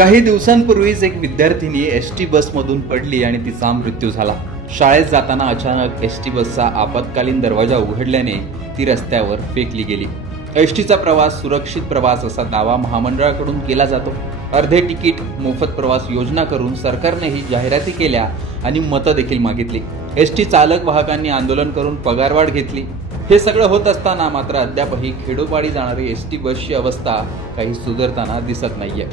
काही दिवसांपूर्वीच एक विद्यार्थिनी एसटी बसमधून पडली आणि तिचा मृत्यू झाला। शाळेत जाताना अचानक एसटी बसचा आपत्कालीन दरवाजा उघडल्याने ती रस्त्यावर फेकली गेली। एसटीचा प्रवास सुरक्षित प्रवास असा दावा महामंडळाकडून केला जातो। अर्धे तिकीट मोफत प्रवास योजना करून सरकारनेही जाहिराती केल्या आणि मतं देखील मागितली। एसटी चालक वाहकांनी आंदोलन करून पगारवाढ घेतली। हे सगळं होत असताना मात्र अद्यापही खेडोपाडी जाणारी एसटी बसची अवस्था काही सुधारताना दिसत नाहीये।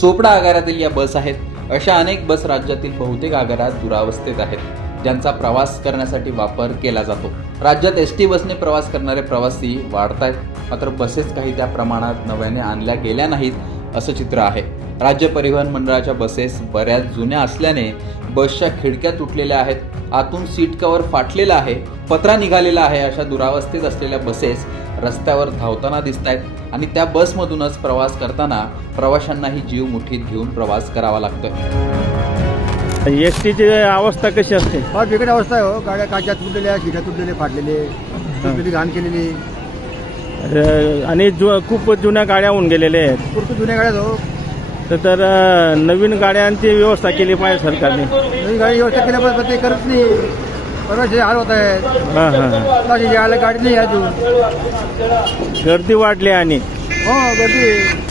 चोपडा आगारातील या बस आहेत। अशा अनेक बस राज्यातील बहुतेक आगारात दुरावस्थेत आहेत, ज्यांचा प्रवास करण्यासाठी वापर केला जातो। राज्यात एसटी बसने प्रवास करणारे प्रवासी वाढतायत, मात्र बसेस काही त्या प्रमाणात नव्याने आणल्या गेल्या नाहीत असं चित्र आहे। राज्य परिवहन मंडळाच्या बसेस बऱ्याच जुन्या असल्याने बसच्या खिडक्या तुटलेल्या आहेत, आतून सीट कव्हर फाटलेला आहे, पत्रा निघालेला आहे। अशा दुरावस्थेत असलेल्या बसेस रस्त्यावर धावताना दिसतायत आणि त्या बसमधूनच प्रवास करताना प्रवाशांनाही जीव मुठीत घेऊन प्रवास करावा लागतोय। एसटीची अवस्था कशी असते? फार बिकट अवस्था आहे हो। गाड्या काचा तुटलेल्या, शिटा तुटलेले, फाटलेले, घाण केलेली आणि खूप जुन्या गाड्या होऊन गेलेल्या आहेत। खूप जुन्या गाड्या हो। तर नवीन गाड्यांची व्यवस्था केली पाहिजे सरकारने। नवीन गाडी व्यवस्था केल्यापासून ते करत नाही, परवाचे हाल होत आहेत। यायला गाडी नाही अजून, गर्दी वाढली आणि हो गर्दी।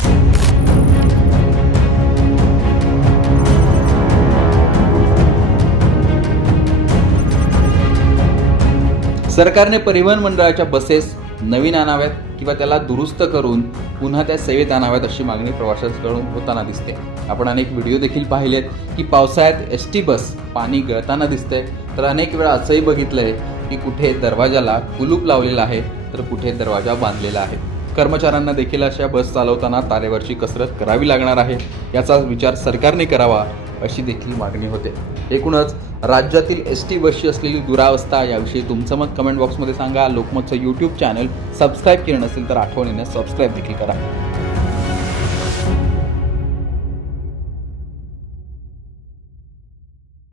सरकारने परिवहन मंडळाच्या बसेस नवीन आणाव्यात किंवा त्याला दुरुस्त करून पुन्हा त्या सेवेत आणाव्यात अशी मागणी प्रवाशांकडून होताना दिसते। आपण अनेक व्हिडिओ देखील पाहिलेत की पावसाळ्यात एसटी बस पाणी गळताना दिसते, तर अनेक वेळा असंही बघितलंय की कुठे दरवाजाला कुलूप लावलेला आहे तर कुठे दरवाजा बांधलेला आहे। कर्मचाऱ्यांना देखील अशा बस चालवताना तारेवरची कसरत करावी लागणार आहे, याचा विचार सरकारने करावा अशी देखील मागणी होते। एकूणच राज्यातील एसटी बसची असलेली दुरावस्था याविषयी तुमचं मत कमेंट बॉक्समध्ये सांगा। लोकमतचं यूट्यूब चॅनल सबस्क्राईब केलं नसेल तर आठवणीने सबस्क्राईब देखील करा।